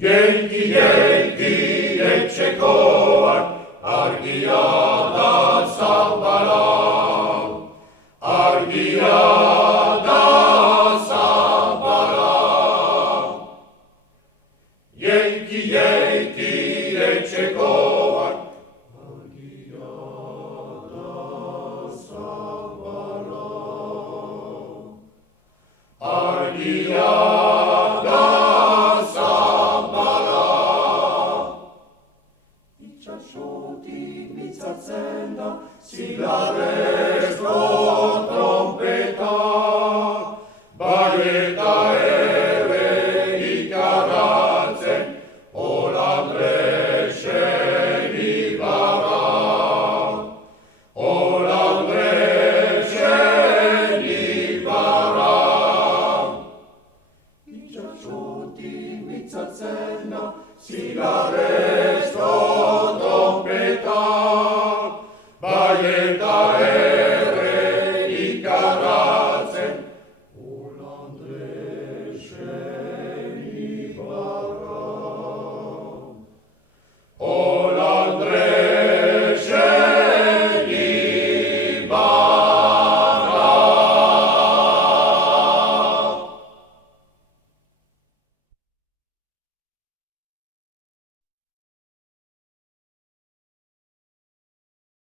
Jenki, etxekoak, argia da zabalau. Argia da zabalau. Jenki, etxekoak, argia da zabalau. Argia da itxasotik mitzatzen da, zilarrezko trompeta, bai eta ere ikaratzen, Holandresen ibara. Holandresen ibara. Itxasotik mitzatzen da, zilarrezko